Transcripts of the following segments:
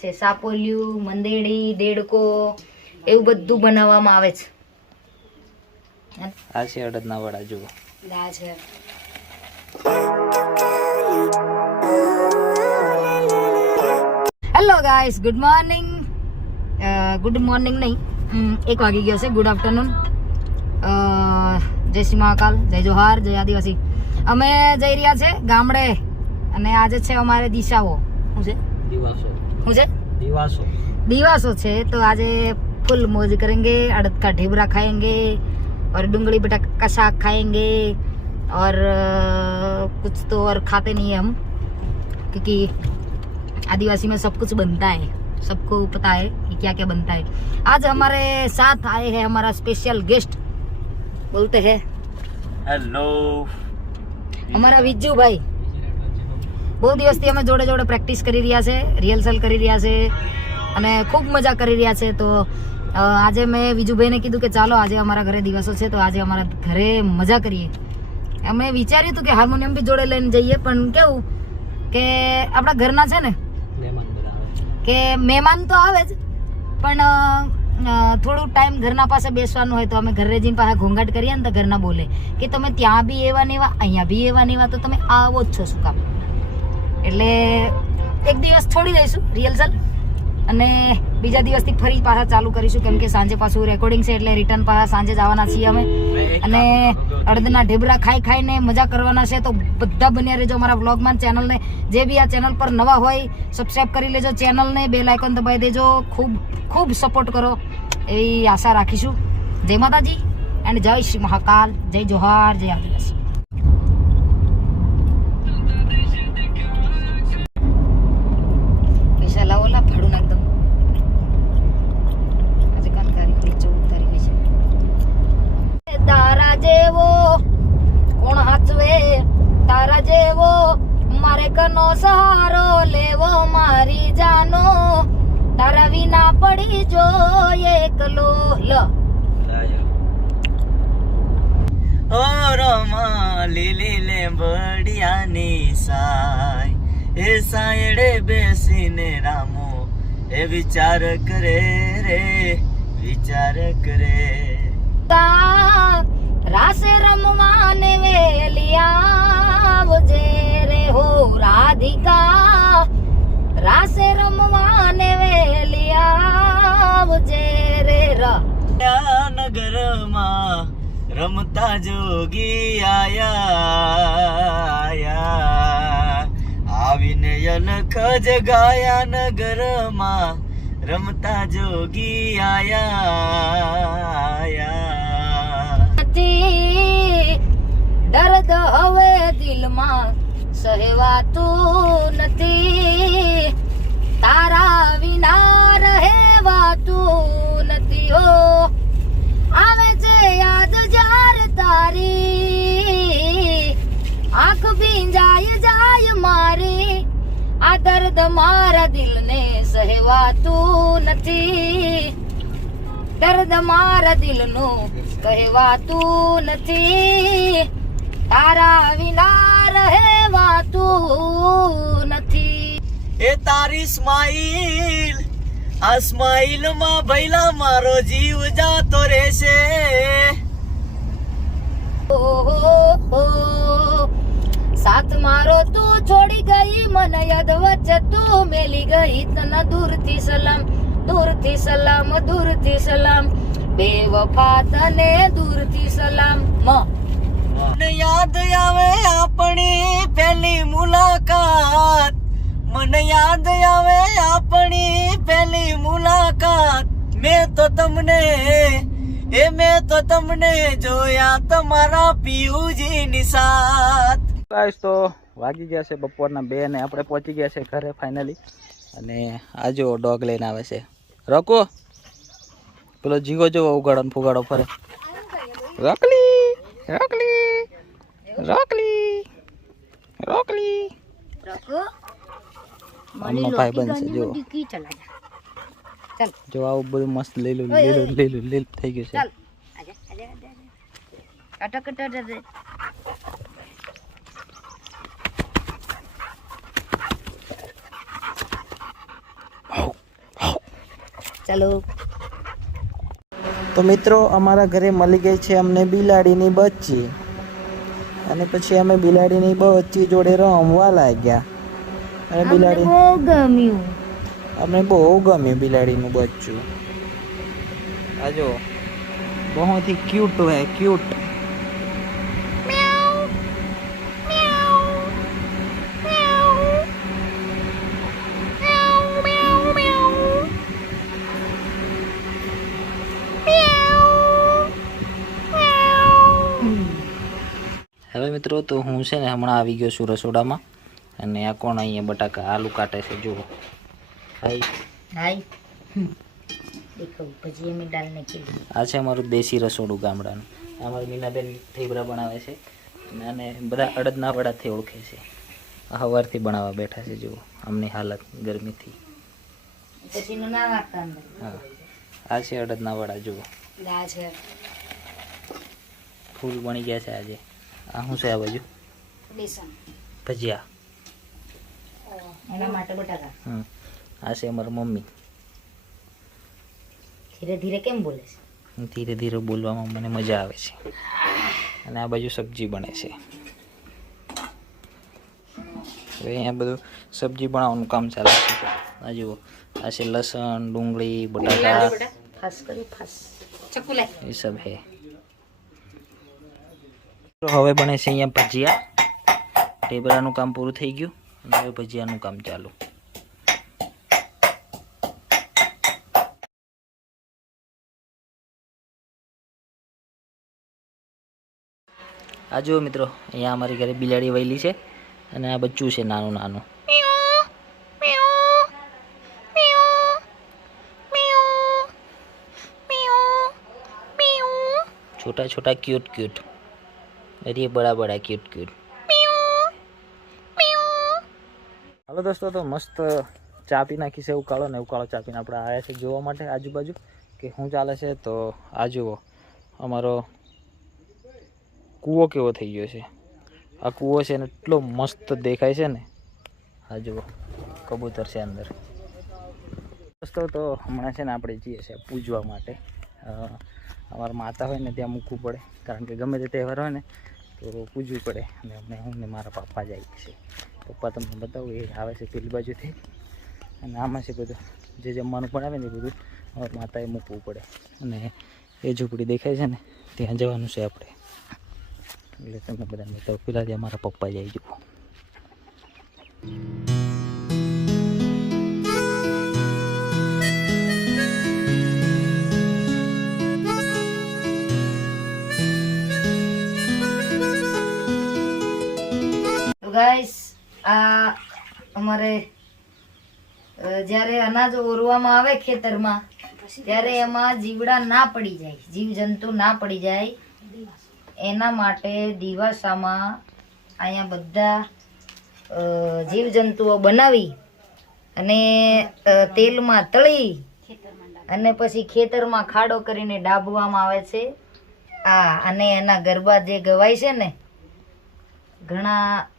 છે સાપોલિયું, મંદેડી, દેડકો એવું બધું બનાવવામાં આવે છે. આ છે અડદના વડા જુઓ. આ છે hello guys, good morning. Good morning નહીં, 1 વાગી ગયો છે. Good afternoon. જય શ્રી મહાકાલ, જય જોહાર, જય આદિવાસી. અમે જઈ રહ્યા છે ગામડે અને આજે છે અમારે દિશાઓ. શું છે? દિવાસો. શું છે? दिवासो. दिवासो છે. तो આજે फुल मौज करेंगे, अड़द का ढेबरा खाएंगे और डूंगली बटाका का साग खाएंगे और कुछ तो और खाते नहीं है हम, क्योंकि आदिवासी में सब कुछ बनता है, सबको पता है कि क्या क्या बनता है. आज हमारे साथ आए हैं हमारा स्पेशल गेस्ट, बोलते हैं हेलो. हमारा विज्जू भाई. બહુ દિવસથી અમે જોડે જોડે પ્રેક્ટિસ કરી રહ્યા છે, રિહર્સલ કરી રહ્યા છે અને ખૂબ મજા કરી રહ્યા છે. તો આજે મેં વિજુભાઈને કીધું કે ચાલો આજે અમારા ઘરે દિવસો છે, તો આજે અમારા ઘરે મજા કરીએ. અમે વિચાર્યું હતું કે હાર્મોનિયમ બી જોડે લઈને જઈએ, પણ કેવું કે આપણા ઘરના છે ને કે મહેમાન તો આવે જ, પણ થોડું ટાઈમ ઘરના પાસે બેસવાનું હોય તો અમે ઘરે જઈને પાસે ઘોંઘાટ કરીએ ને તો ઘરના બોલે કે તમે ત્યાં બી એવા ને એવા, અહીંયા બી એવા ને એવા, તો તમે આવો જ છો શું કામ? એટલે એક દિવસ છોડી દઈશું રિહર્સલ અને બીજા દિવસથી ફરી પાછા ચાલુ કરીશું, કેમ કે સાંજે પાછું રેકોર્ડિંગ છે એટલે રિટર્ન પાછા સાંજે જ આવવાના છીએ અમે. અને અડદના ઢેબરા ખાઈ ખાઈને મજા કરવાના છે. તો બધા બન્યા રહેજો અમારા વ્લોગમાં. ચેનલને જે બી આ ચેનલ પર નવા હોય સબસ્ક્રાઈબ કરી લેજો ચેનલને, બેલ આઇકોન દબાવી દેજો. ખૂબ ખૂબ સપોર્ટ કરો એવી આશા રાખીશું. જય માતાજી એન્ડ જય શ્રી મહાકાલ, જય જોહાર, જય આદિવાસી. ઓલા ભાડું નાખદમ. આજે કાનકારી 14 તારીખ છે. તારા જેવો કોણ હાચવે, તારા જેવો મારે કનો સહારો લેવો મારી જાનો, તારા વિના પડી જો એકલો. લ ઓ રોમા લીલી લે બડિયાની સાય, એ સાયડે બેસીને રામો એ વિચાર કરે રે, વિચાર કરે. રાસે રમવાને વેલિયાવજે રે હો રાધિકા, રાસે રમવાને વેલિયાવજે રે. નગરમાં રમતા જોગી આયા, આવીને અલખ જગાયા નગરમાં રમતા જોગી આયા. દર્દ હવે દિલમાં સહેવાતું નથી, તારા વિના રહેવાતું નથી. હો આવે છે યાદ જ્યારે તારી, આંખ ભીંજાય જાય મારી, આ દર્દ મારા દિલને સહેવાતું નથી, દર્દ મારા દિલનું કહેવાતું નથી, તારા વિના રહેવાતું નથી. એ તારી સ્માઈલ, આ સ્માઈલ માં ભઈલા મારો જીવ જાતો રહેશે. સાથ મારો તું છોડી ગઈ, મને યાદ વચ્ચે તું મેલી ગઈ, તને દૂરથી સલામ, દૂરથી સલામ, દૂરથી સલામ, બેવફા તને દૂરથી સલામ. મને યાદ આવે આપણી પહેલી મુલાકાત, મને યાદ આવે આપણી પહેલી મુલાકાત. મેં તો તમને જોયા તમારા પિયુજીની સાથ. ગાઈસ, તો વાગી ગયા છે બપોરના 2 ને આપણે પહોંચી ગયા છે ઘરે ફાઇનલી. અને આ જો ડોગ લઈને આવે છે. રોકો, પેલો જીગો જેવો ઉગાડો ને ફુગાડો ફરે. રોકલી રોકલી રોકલી રોકલી. મમ્મા ભાઈ બનશે જો. જો આવું બધું મસ્ત લીલું લીલું લીલું લીલું થઈ ગયું છે. ચાલો. તો મિત્રો અમારા ઘરે મળી ગઈ છે અમને બિલાડીની બચ્ચી, અને પછી અમે બિલાડીની બચ્ચી જોડે રમવા લાગ્યા. અને બિલાડી બહુ ગમ્યું. અમને બહુ ગમ્યું બિલાડીનું બચ્ચું. આ જો बहुत ही क्यूट है, क्यूट. હવે મિત્રો તો હું છે ને હમણાં આવી ગયો છું રસોડામાં, અને આ કોણ અહીંયા બટાકા આલુ કાટે છે જુઓ. હાય હાય. દેખો ભજીયા મેં ડાલને કે આ છે અમારું દેશી રસોડું ગામડાનું. અમારી મીનાબેન થેબરા બનાવે છે, અને બધા અડદના વડાથી ઓળખે છે. આ સવારથી બનાવવા બેઠા છે જુઓ, અમની હાલત ગરમીથી. પછી નું ના વાગતા અંદર. હા, આ છે અડદના વડા જુઓ, દા છે ફૂલ બની ગયા છે આજે. આ શું છે આ બાજુ? બેસન ભજીયા. એના માટે બટાકા. આ છે અમારા મમ્મી. ધીરે ધીરે કેમ બોલે છે? ધીરે ધીરે બોલવામાં મને મજા આવે છે. અને આ બાજુ સબ્જી બને છે. હવે અહીંયા બધું સબ્જી બનાવવાનું કામ ચાલે છે. આ જુઓ, આ છે લસણ, ડુંગળી, બટાકા, ફાસ કરી ફાસ ચકુ લે એ સબ હે. તો હવે બને છે અહીંયા ભજીયા. ટેબરાનું કામ પૂરું થઈ ગયું, અને હવે ભજીયાનું કામ ચાલુ. આ જુઓ મિત્રો, અહીંયા અમારી ઘરે બિલાડી વહેલી છે, અને આ બચ્ચું છે નાનું નાનું. छोटा छोटा क्यूट क्यूट, और ये बड़ा बड़ा क्यूट क्यूट. હાલો દોસ્તો, તો મસ્ત ચા પી નાખી છે ઉકાળો, ને ઉકાળો ચા પીને આપણે આવ્યા છે જોવા માટે આજુબાજુ કે શું ચાલે છે. તો આ જુઓ, અમારો કૂવો કેવો થઈ ગયો છે. આ કૂવો છે ને એટલો મસ્ત દેખાય છે ને. આ જુઓ કબૂતર છે અંદર. દોસ્તો તો હમણાં છે ને આપણે જઈએ છીએ પૂજવા માટે. અમારા માતા હોય ને ત્યાં મૂકવું પડે, કારણ કે ગમે તે તહેવાર હોય ને તો પૂજવું પડે. અને અમને હું ને મારા પપ્પા જાય છે. પપ્પા તમને બતાવું, એ આવે છે પેલી બાજુથી, અને આમાં છે બધું જે જમવાનું પણ આવે ને એ બધું અમારા માતાએ મૂકવું પડે. અને એ ઝૂંપડી દેખાય છે ને ત્યાં જવાનું છે આપણે. એટલે તમને બધાને બતાવું. પેલા અમારા પપ્પા જાય જુઓ. ગાઈસ, આ અમારે જ્યારે અનાજ ઓરવામાં આવે ખેતરમાં, ત્યારે એમાં જીવડા ના પડી જાય, જીવજંતુ ના પડી જાય, એના માટે દિવાસામાં અહીંયા બધા જીવજંતુઓ બનાવી અને તેલમાં તળી અને પછી ખેતરમાં ખાડો કરીને ડાબવામાં આવે છે. અને એના ગરબા જે ગવાય છે ને,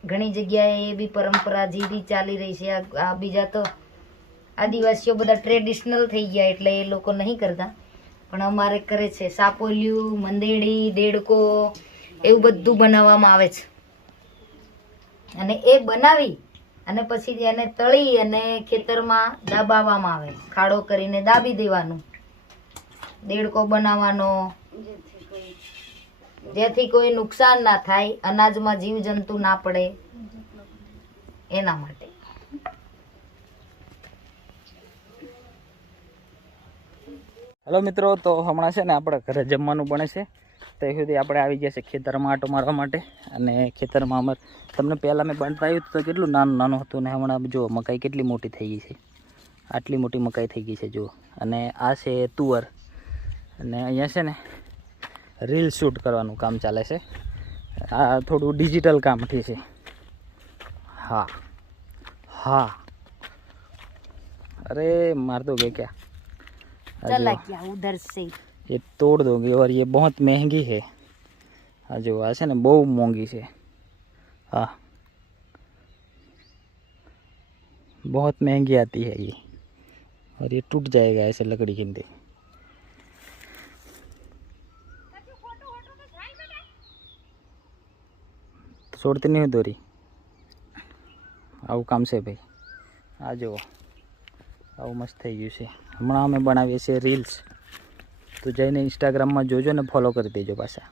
ઘણી જગ્યાએ એ બી પરંપરા જીવી ચાલી રહી છે. આ બીજા તો આદિવાસીઓ બધા ટ્રેડિશનલ થઈ ગયા એટલે એ લોકો નહીં કરતા, પણ અમારે કરે છે. સાપોલિયું, મંદેડી, દેડકો એવું બધું બનાવવામાં આવે છે. અને એ બનાવી અને પછી એને તળી અને ખેતરમાં દાબાવવામાં આવે, ખાડો કરીને દાબી દેવાનું, દેડકો બનાવવાનો, જેથી કોઈ નુકસાન ના થાય, અનાજમાં જીવજંતુ ના પડે એના માટે. હેલો મિત્રો, તો હમણાં છે ને આપણે ઘરે જમવાનું બને છે. ત્યાં સુધી આપણે આવી ગયા છે ખેતરમાં આંટો મારવા માટે. અને ખેતરમાં અમારે તમને પહેલાં મેં બતાવ્યું તો કેટલું નાનું નાનું હતું, ને હમણાં જુઓ મકાઈ કેટલી મોટી થઈ ગઈ છે. આટલી મોટી મકાઈ થઈ ગઈ છે જુઓ. અને આ છે તુવર. અને અહીંયા છે ને રીલ શૂટ કરવાનું કામ ચાલે છે. આ થોડું ડિજિટલ કામથી છે. હા હા, अरे मार दोगे क्या? चला क्या उधर से ये तोड़ दोगे, और ये बहुत महंगी है. આ જો આ છે ને બહુ મોંઘી છે. હા, बहुत महंगी आती है ये. और ये टूट जाएगा ऐसे लकड़ी खींचते। છોડતી નહીં દોરી આવું કામ છે ભાઈ। આ જુઓ આવું મસ્ત થઈ ગયું છે। હમણાં અમે બનાવીએ છીએ રીલ્સ, તો જઈને ઇન્સ્ટાગ્રામમાં જોજો ને ફોલો કરી દેજો પાછા।